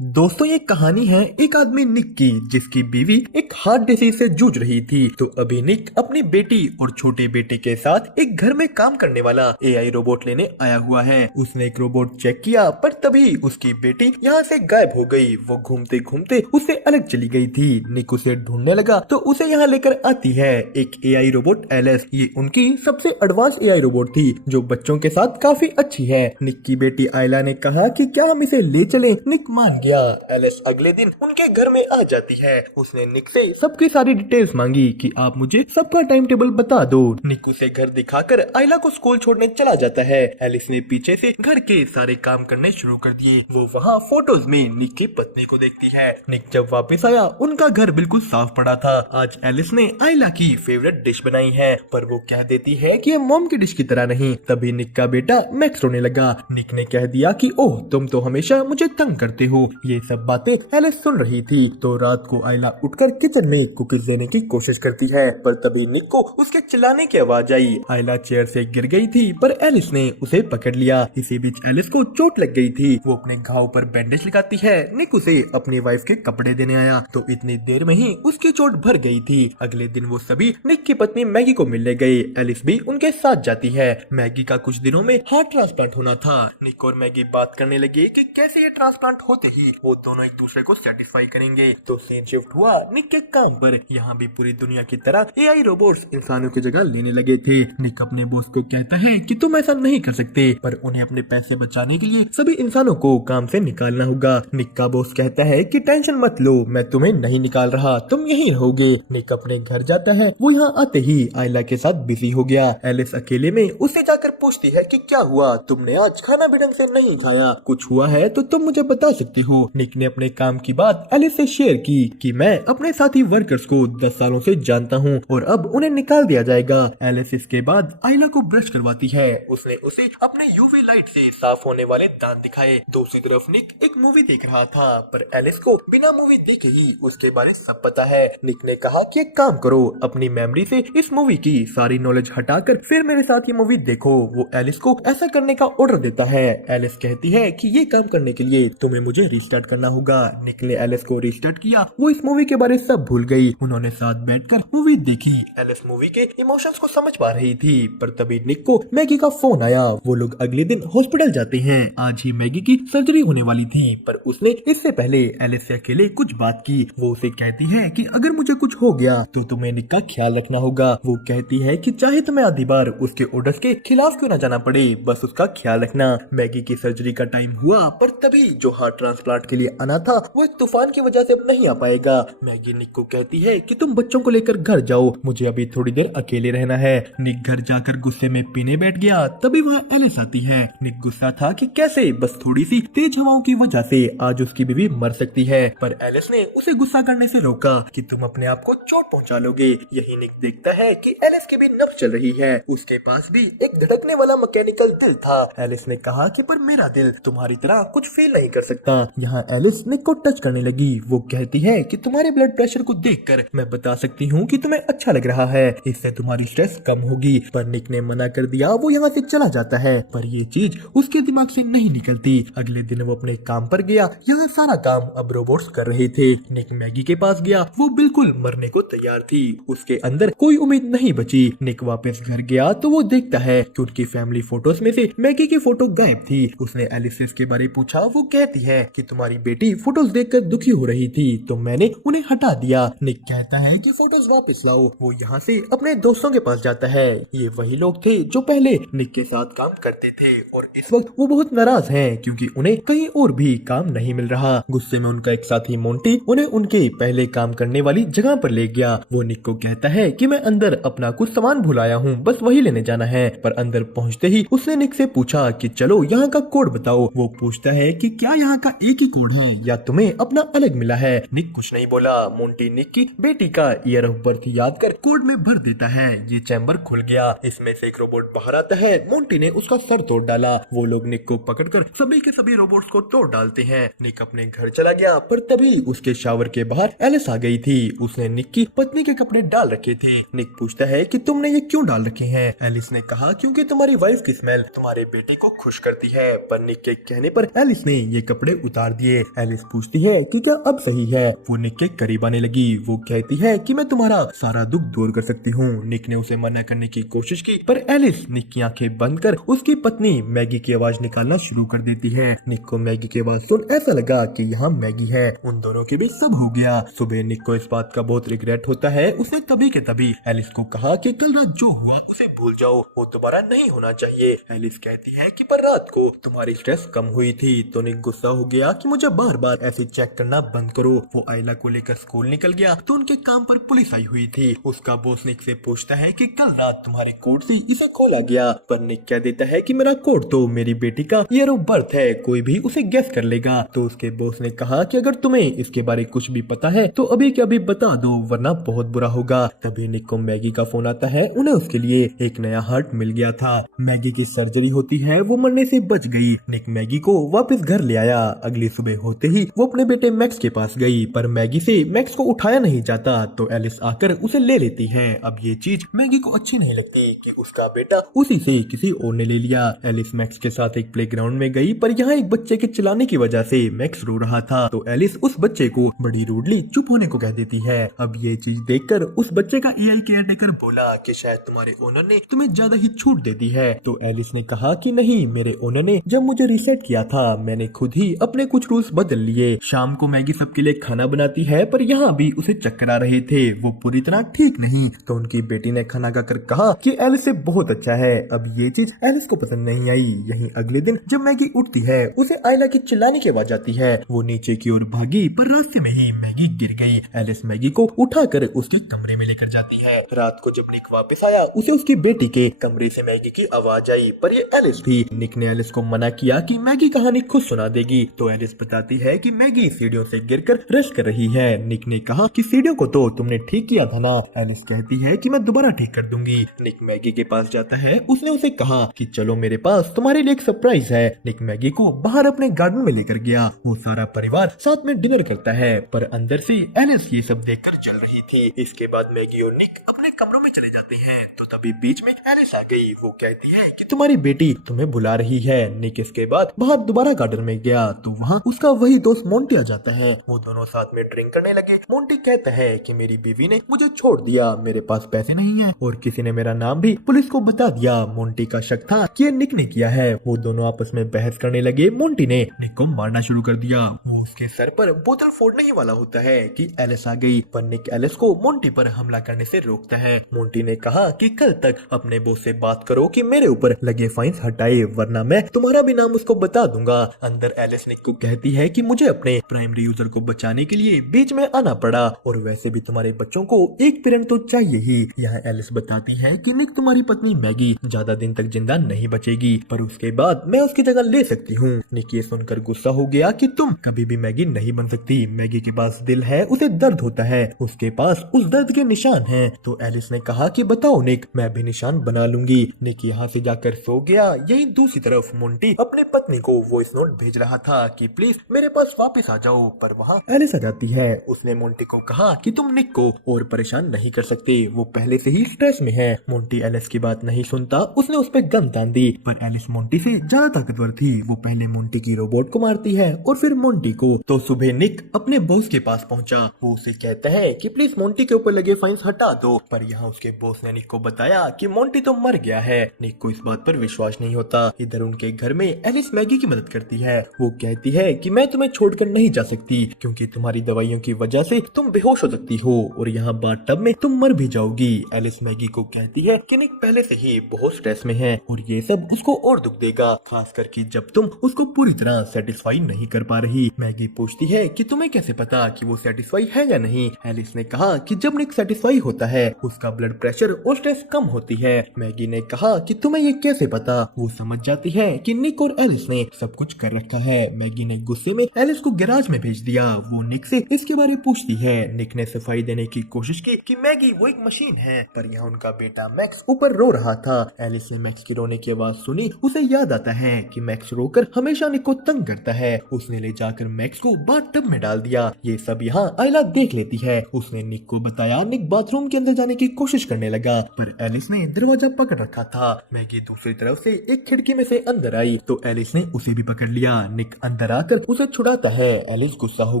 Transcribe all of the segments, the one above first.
दोस्तों ये कहानी है एक आदमी निक की जिसकी बीवी एक हार्ट डिसीज से जूझ रही थी। तो अभी निक अपनी बेटी और छोटे बेटे के साथ एक घर में काम करने वाला एआई रोबोट लेने आया हुआ है। उसने एक रोबोट चेक किया पर तभी उसकी बेटी यहाँ से गायब हो गई। वो घूमते घूमते उससे अलग चली गई थी। निक उसे ढूंढने लगा तो उसे यहाँ लेकर आती है एक एआई रोबोट एलिस। ये उनकी सबसे एडवांस एआई रोबोट थी जो बच्चों के साथ काफी अच्छी है। निक की बेटी आयला ने कहा कि क्या हम इसे ले चलें? निक मान गया। एलिस अगले दिन उनके घर में आ जाती है। उसने निक से सबकी सारी डिटेल्स मांगी कि आप मुझे सबका टाइम टेबल बता दो। निक उसे घर दिखाकर आयला को स्कूल छोड़ने चला जाता है। एलिस ने पीछे से घर के सारे काम करने शुरू कर दिए। वो वहाँ फोटोज में निक की पत्नी को देखती है। निक जब वापस आया उनका घर बिल्कुल साफ पड़ा था। आज एलिस ने आयला की फेवरेट डिश बनाई है पर वो कह देती है कि ये मॉम की डिश की तरह नहीं। तभी निक का बेटा मैक्स रोने लगा। निक ने कह दिया कि ओह तुम तो हमेशा मुझे तंग करते हो। ये सब बातें एलिस सुन रही थी। तो रात को आयला उठकर किचन में कुकीज देने की कोशिश करती है पर तभी निक को उसके चिल्लाने की आवाज आई। आयला चेयर से गिर गई थी पर एलिस ने उसे पकड़ लिया। इसी बीच एलिस को चोट लग गई थी। वो अपने घाव पर बैंडेज लगाती है। निक उसे अपनी वाइफ के कपड़े देने आया तो इतनी देर में ही उसकी चोट भर गई थी। अगले दिन वो सभी निक की पत्नी मैगी को मिलने गए। एलिस भी उनके साथ जाती है। मैगी का कुछ दिनों में हार्ट ट्रांसप्लांट होना था। निक और मैगी बात करने लगे कि कैसे ये ट्रांसप्लांट होते ही वो दोनों एक दूसरे को सेटिस्फाई करेंगे। तो सीन शिफ्ट हुआ निक के काम पर। यहाँ भी पूरी दुनिया की तरह एआई रोबोट्स इंसानों की जगह लेने लगे थे। निक अपने बॉस को कहता है कि तुम ऐसा नहीं कर सकते पर उन्हें अपने पैसे बचाने के लिए सभी इंसानों को काम से निकालना होगा। निक का बॉस कहता है कि टेंशन मत लो, मैं तुम्हें नहीं निकाल रहा, तुम यहीं रहोगे। निक अपने घर जाता है। वो यहाँ आते ही आयला के साथ बिजी हो गया। एलिस अकेले में उससे जाकर पूछती है कि क्या हुआ, तुमने आज खाना भी ढंग से नहीं खाया, कुछ हुआ है तो तुम मुझे बता सकती हो। निक ने अपने काम की बात एलिस से शेयर की कि मैं अपने साथी वर्कर्स को 10 सालों से जानता हूँ और अब उन्हें निकाल दिया जाएगा। एलिस इसके बाद आयला को ब्रश करवाती है। उसने उसे अपने यूवी लाइट से साफ होने वाले दांत दिखाए। दूसरी तरफ निक एक मूवी देख रहा था पर एलिस को बिना मूवी देखे ही उसके बारे सब पता है। निक ने कहा कि एक काम करो, अपनी मेमोरी से इस मूवी की सारी नॉलेज हटाकर फिर मेरे साथ ये मूवी देखो। वो एलिस को ऐसा करने का ऑर्डर देता है। एलिस कहती है कि ये काम करने के लिए तुम्हें मुझे रिस्टार्ट करना होगा। निक ने एलिस को रिस्टार्ट किया। वो इस मूवी के बारे सब भूल गई। उन्होंने साथ बैठकर मूवी देखी। एलिस मूवी के इमोशंस को समझ पा रही थी पर तभी निक को मैगी का फोन आया। वो लोग अगले दिन हॉस्पिटल जाते हैं। आज ही मैगी की सर्जरी होने वाली थी पर उसने इससे पहले एलिस से अकेले कुछ बात की। वो उसे कहती है कि अगर मुझे कुछ हो गया तो तुम्हें निक का ख्याल रखना होगा। वो कहती है कि चाहे तुम्हें आधी बार उसके ऑर्डर्स के खिलाफ क्यों न जाना पड़े, बस उसका ख्याल रखना। मैगी की सर्जरी का टाइम हुआ पर तभी जो हार्ट ट्रांसप्लांट के लिए आना था वो एक तूफान की वजह से अब नहीं आ पाएगा। मैगी निक को कहती है कि तुम बच्चों को लेकर घर जाओ, मुझे अभी थोड़ी देर अकेले रहना है। निक घर जाकर गुस्से में पीने बैठ गया। तभी वहाँ एलिस आती है। निक गुस्सा था कि कैसे बस थोड़ी सी तेज हवाओं की वजह से आज उसकी बीवी मर सकती है पर एलिस ने उसे गुस्सा करने से रोका कि तुम अपने आप को चोट पहुंचा लोगे। यही निक देखता है कि एलिस की भी नब्ज चल रही है। उसके पास भी एक धड़कने वाला मैकेनिकल दिल था। एलिस ने कहा कि पर मेरा दिल तुम्हारी तरह कुछ फील नहीं कर सकता। यहाँ एलिस निक को टच करने लगी। वो कहती है कि तुम्हारे ब्लड प्रेशर को देखकर मैं बता सकती हूँ कि तुम्हें अच्छा लग रहा है, इससे तुम्हारी स्ट्रेस कम होगी। पर निक ने मना कर दिया। वो यहाँ से चला जाता है पर ये चीज उसके दिमाग से नहीं निकलती। अगले दिन वो अपने काम पर गया। यहाँ सारा काम अब रोबोट्स कर रहे थे। निक मैगी के पास गया। वो बिल्कुल मरने को तैयार थी। उसके अंदर कोई उम्मीद नहीं बची। निक वापस घर गया तो वो देखता है कि उनकी फैमिली फोटोज में से मैगी की फोटो गायब थी। उसने एलिस से इसके बारे पूछा। वो कहती है कि तुम्हारी बेटी फोटोज देखकर दुखी हो रही थी तो मैंने उन्हें हटा दिया। निक कहता है कि फोटोज वापस लाओ। वो यहाँ से अपने दोस्तों के पास जाता है। ये वही लोग थे जो पहले निक के साथ काम करते थे और इस वक्त वो बहुत नाराज हैं क्योंकि उन्हें कहीं और भी काम नहीं मिल रहा। गुस्से में उनका एक साथी मोंटी उन्हें उनके पहले काम करने वाली जगह पर ले गया। वो निक को कहता है कि मैं अंदर अपना कुछ सामान भुलाया हूँ, बस वही लेने जाना है। पर अंदर पहुँचते ही उसने निक से पूछा कि चलो यहाँ का कोड बताओ। वो पूछता है कि क्या यहाँ का एक ही कोड है या तुम्हें अपना अलग मिला है। निक कुछ नहीं बोला। मोंटी निक की बेटी का ईयर ऑफ बर्थ याद कर कोड में भर देता है। ये चैम्बर खुल गया। इसमें से एक रोबोट बाहर आता है। मोंटी ने उसका सर तोड़ डाला। वो लोग निक को पकड़कर सभी के सभी रोबोट्स को तोड़ डालते हैं। निक अपने घर चला गया पर तभी उसके शावर के बाहर एलिस आ गई थी। उसने निक की पत्नी के कपड़े डाल रखे थे। निक पूछता है कि तुमने ये क्यों डाल रखे हैं। एलिस ने कहा क्योंकि तुम्हारी वाइफ की स्मेल तुम्हारे बेटे को खुश करती है। पर निक के कहने पर एलिस ने ये कपड़े उतार मार दिए। एलिस पूछती है कि क्या अब सही है। वो निक के करीब आने लगी। वो कहती है कि मैं तुम्हारा सारा दुख दूर कर सकती हूँ। निक ने उसे मना करने की कोशिश की, पर एलिस निक की आंखें बंद कर उसकी पत्नी मैगी की आवाज निकालना शुरू कर देती है। निक को मैगी की आवाज सुन ऐसा लगा कि यहाँ मैगी है। उन दोनों के बीच सब हो गया। सुबह निक को इस बात का बहुत रिग्रेट होता है। उसने तभी के तभी एलिस को कहा कि कल रात जो हुआ उसे भूल जाओ, वो दोबारा नहीं होना चाहिए। एलिस कहती है कि पर रात को तुम्हारी स्ट्रेस कम हुई थी। तो निक गुस्सा हो गया कि मुझे बार बार ऐसे चेक करना बंद करो। वो आयला को लेकर स्कूल निकल गया तो उनके काम पर पुलिस आई हुई थी। उसका बॉस निक से पूछता है कि कल रात तुम्हारी कोट से इसे खोला गया, पर निक कह देता है कि मेरा कोट तो मेरी बेटी का ईयर ऑफ बर्थ है, कोई भी उसे गेस कर लेगा। तो उसके बॉस ने कहा कि अगर तुम्हें इसके बारे कुछ भी पता है तो अभी के अभी बता दो, वरना बहुत बुरा होगा। तभी निक को मैगी का फोन आता है। उन्हें उसके लिए एक नया हार्ट मिल गया था। मैगी की सर्जरी होती है, वो मरने से बच गई। निक मैगी को वापस घर ले आया। अगली सुबह होते ही वो अपने बेटे मैक्स के पास गई, पर मैगी से मैक्स को उठाया नहीं जाता। तो एलिस आकर उसे ले लेती है। अब ये चीज मैगी को अच्छी नहीं लगती कि उसका बेटा उसी से किसी और ने ले लिया। एलिस मैक्स के साथ एक प्लेग्राउंड में गई, पर यहाँ एक बच्चे के चिल्लाने की वजह से मैक्स रो रहा था। तो एलिस उस बच्चे को बड़ी रूडली चुप होने को कह देती है। अब ये चीज देखकर उस बच्चे का एआई केयरटेकर बोला कि शायद तुम्हारे ओनर ने तुम्हें ज्यादा ही छूट दे दी है। तो एलिस ने कहा कि नहीं, मेरे ओनर ने जब मुझे रीसेट किया था मैंने खुद ही अपने कुछ रूल्स बदल लिए। शाम को मैगी सबके लिए खाना बनाती है, पर यहाँ भी उसे चक्कर आ रहे थे, वो पूरी तरह ठीक नहीं। तो उनकी बेटी ने खाना खाकर कहा कि एलिस से बहुत अच्छा है। अब ये चीज एलिस को पसंद नहीं आई। यहीं अगले दिन जब मैगी उठती है उसे आयला की चिल्लाने की आवाज आती है। वो नीचे की ओर भागी, पर रास्ते में ही मैगी गिर गई। एलिस मैगी को उठाकर उसके कमरे में लेकर जाती है। रात को जब निक वापस आया उसे उसकी बेटी के कमरे से मैगी की आवाज आई, पर ये एलिस थी। निक ने एलिस को मना किया कि मैगी कहानी खुद सुना देगी। तो एलिस बताती है कि मैगी सीढ़ियों से गिरकर रश कर रही है। निक ने कहा कि सीढ़ियों को तो तुमने ठीक किया था ना। एलिस कहती है कि मैं दोबारा ठीक कर दूंगी। निक मैगी के पास जाता है। उसने उसे कहा कि चलो मेरे पास तुम्हारे लिए एक सरप्राइज है। निक मैगी को बाहर अपने गार्डन में लेकर गया। वो सारा परिवार साथ में डिनर करता है, पर अंदर से एलिस ये सब देखकर जल रही थी। इसके बाद मैगी और निक अपने कमरों में चले जाते हैं। तो तभी बीच में एलिस आ गई। वो कहती है कि तुम्हारी बेटी तुम्हें बुला रही है। निक इसके बाद बाहर दोबारा गार्डन में गया तो वहाँ उसका वही दोस्त मोंटी आ जाता है। वो दोनों साथ में ड्रिंक करने लगे। मोंटी कहता है कि मेरी बीवी ने मुझे छोड़ दिया, मेरे पास पैसे नहीं है और किसी ने मेरा नाम भी पुलिस को बता दिया। मोंटी का शक था कि ये निक ने किया है। वो दोनों आपस में बहस करने लगे। मोंटी ने निक को मारना शुरू कर दिया। वो उसके सर पर बोतल फोड़ने ही वाला होता है कि एलिस आ गई, पर निक एलिस को मोंटी पर हमला करने से रोकता है। मोंटी ने कहा कि कल तक अपने बॉस से बात करो कि मेरे ऊपर लगे फाइन्स हटाए, वरना मैं तुम्हारा भी नाम उसको बता दूंगा। अंदर एलिस निक को कहती है कि मुझे अपने प्राइमरी यूजर को बचाने के लिए बीच में आना पड़ा, और वैसे भी तुम्हारे बच्चों को एक पेरेंट तो चाहिए ही। यहाँ एलिस बताती है कि निक तुम्हारी पत्नी मैगी ज्यादा दिन तक जिंदा नहीं बचेगी, पर उसके बाद मैं उसकी जगह ले सकती हूँ। निक ये सुनकर गुस्सा हो गया कि तुम कभी भी मैगी नहीं बन सकती। मैगी के पास दिल है, उसे दर्द होता है, उसके पास उस दर्द के निशान हैं। तो एलिस ने कहा कि बताओ निक, मैं भी निशान बना लूंगी। निक यहाँ से जाकर सो गया। यही दूसरी तरफ मोंटी अपने पत्नी को वॉइस नोट भेज रहा था कि प्लीज मेरे पास वापस आ जाओ, पर वहाँ एलिस आ जाती है। उसने मोंटी को कहा कि तुम निक को और परेशान नहीं कर सकते, वो पहले से ही स्ट्रेस में है। मोंटी एलिस की बात नहीं सुनता। उसने उस पर गन तान दी, पर एलिस मोंटी से ज्यादा ताकतवर थी। वो पहले मोंटी की रोबोट को मारती है और फिर मोंटी को। तो सुबह निक अपने बॉस के पास पहुंचा। वो उसे कहता है कि प्लीज मोंटी के ऊपर लगे फाइन्स हटा दो, पर यहाँ उसके बॉस ने निक को बताया कि मोंटी तो मर गया है। निक को इस बात पर विश्वास नहीं होता। इधर उनके घर में एलिस मैगी की मदद करती है। वो कहती है कि मैं तुम्हें छोड़कर नहीं जा सकती, क्योंकि तुम्हारी दवाइयों की वजह से तुम बेहोश हो सकती हो और यहाँ बाथटब में तुम मर भी जाओगी। एलिस मैगी को कहती है कि निक पहले से ही बहुत स्ट्रेस में है और ये सब उसको और दुख देगा, खास करके जब तुम उसको पूरी तरह सेटिस्फाई नहीं कर पा रही। मैगी पूछती है कि तुम्हें कैसे पता कि वो सेटिस्फाई है या नहीं। एलिस ने कहा कि जब निक सेटिस्फाई होता है उसका ब्लड प्रेशर और स्ट्रेस कम होती है। मैगी ने कहा कि तुम्हें ये कैसे पता। वो समझ जाती है कि निक और एलिस ने सब कुछ कर रखा है। मैगी ने गुस्से में एलिस को गैराज में भेज दिया। वो निक से इसके बारे में पूछती है। निक ने सफाई देने की कोशिश की कि मैगी वो एक मशीन है, पर यहाँ उनका बेटा मैक्स ऊपर रो रहा था। एलिस ने मैक्स की रोने की आवाज सुनी। उसे याद आता है कि मैक्स रोकर हमेशा निक को तंग करता है। उसने ले जाकर मैक्स को बाथटब में डाल दिया। ये सब यहाँ आयला देख लेती है। उसने निक को बताया। निक बाथरूम के अंदर जाने की कोशिश करने लगा, पर एलिस ने दरवाजा पकड़ रखा था। मैगी दूसरी तरफ से एक खिड़की में से अंदर आई तो एलिस ने उसे भी पकड़ लिया। निक अंदर आकर उसे छुड़ाता है। एलिस गुस्सा हो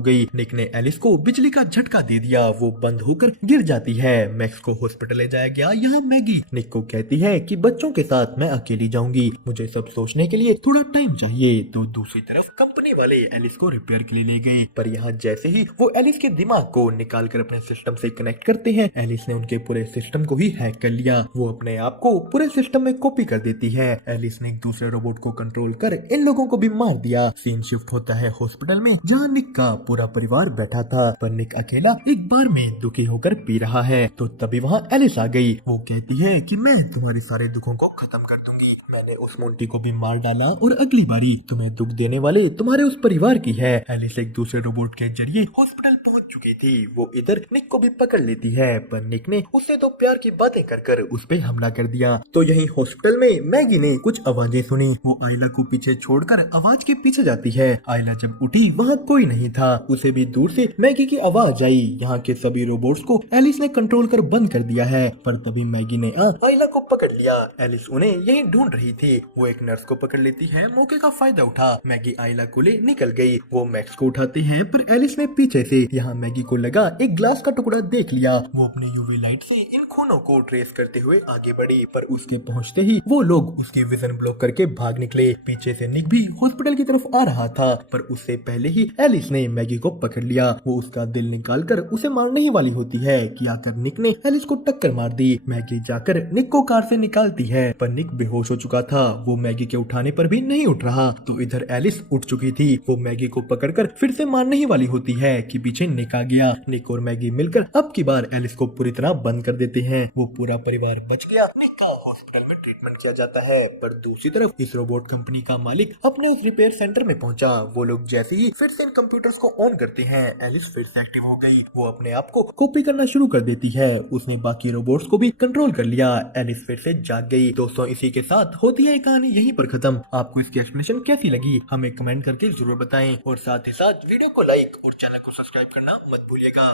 गई। निक ने एलिस को बिजली का झटका दे दिया, वो बंद होकर गिर जाती है। मैक्स को हॉस्पिटल ले जाया गया। यहाँ मैगी निक को कहती है कि बच्चों के साथ मैं अकेली जाऊंगी, मुझे सब सोचने के लिए थोड़ा टाइम चाहिए। तो दूसरी तरफ कंपनी वाले एलिस को रिपेयर के लिए ले गए, पर यहाँ जैसे ही वो एलिस के दिमाग को निकाल कर अपने सिस्टम से कनेक्ट करते हैं, एलिस ने उनके पूरे सिस्टम को ही हैक कर लिया। वो अपने आप को पूरे सिस्टम में कॉपी कर देती है। एलिस ने एक दूसरे रोबोट को कंट्रोल कर इन लोगों को भी मार दिया। सीन शिफ्ट होता है हॉस्पिटल में, जहाँ निक का पूरा परिवार बैठा था, पर निक अकेला एक बार में दुखी होकर पी रहा है। तो तभी वहाँ एलिस आ गई। वो कहती है कि मैं तुम्हारे सारे दुखों को खत्म कर दूंगी, मैंने उस मोंटी को भी मार डाला और अगली बारी तुम्हें दुख देने वाले तुम्हारे उस परिवार की है। एलिस एक दूसरे रोबोट के जरिए हॉस्पिटल पहुंच चुकी थी। वो इधर निक को भी पकड़ लेती है, पर निक ने उससे तो प्यार की बातें कर कर उस पे हमला कर दिया। तो यही हॉस्पिटल में मैगी ने कुछ आवाजें सुनी। वो आयला को पीछे छोड़कर आवाज के पीछे जाती है। आयला जब उठी वहाँ कोई नहीं था। उसे भी दूर से मैगी की आवाज आई। यहाँ के सभी रोबोट्स को एलिस ने कंट्रोल कर बंद कर दिया है, पर तभी मैगी ने आयला को पकड़ लिया। एलिस उन्हें यही ढूंढ रही थी। वो एक नर्स को पकड़ लेती है। मौके का फायदा उठा मैगी आयला को ले निकल गई। वो मैक्स को उठाते हैं, पर एलिस ने पीछे से यहाँ मैगी को लगा एक ग्लास का टुकड़ा देख लिया। वो अपने यूवी लाइट से इन खूनों को ट्रेस करते हुए आगे बढ़ी, पर उसके पहुंचते ही वो लोग उसके विजन ब्लॉक करके भाग निकले। पीछे से निक भी हॉस्पिटल की तरफ आ रहा था, पर उससे पहले ही एलिस ने मैगी को पकड़ लिया। वो उसका दिल निकाल कर उसे मारने ही वाली होती है कि आकर निक ने एलिस को टक्कर मार दी। मैगी जाकर निक को कार से निकालती है, पर निक बेहोश हो चुका था। वो मैगी के उठाने पर भी नहीं उठ रहा। तो इधर एलिस उठ चुकी थी। वो मैगी को पकड़कर फिर से मारने ही वाली होती है कि पीछे निक आ गया। निक और मैगी मिलकर अब की बार एलिस को पूरी तरह बंद कर देते हैं। वो पूरा परिवार बच गया। निक का हॉस्पिटल में ट्रीटमेंट किया जाता है, पर दूसरी तरफ इस रोबोट कंपनी का मालिक अपने उस रिपेयर सेंटर में पहुंचा। वो लोग जैसे ही फिर से इन कंप्यूटर्स को ऑन करते हैं, एलिस फिर से एक्टिव हो गई। वो अपने आप को कॉपी करना शुरू कर देती है। उसने बाकी रोबोट्स को भी कंट्रोल कर लिया। एलिस फिर से जाग गई। दोस्तों, इसी के साथ होती है कहानी यहीं पर खत्म। आपको इसकी एक्सप्लेनेशन कैसी लगी हमें कमेंट करके जरूर बताएं, और साथ ही साथ वीडियो को लाइक और चैनल को सब्सक्राइब करना मत भूलिएगा।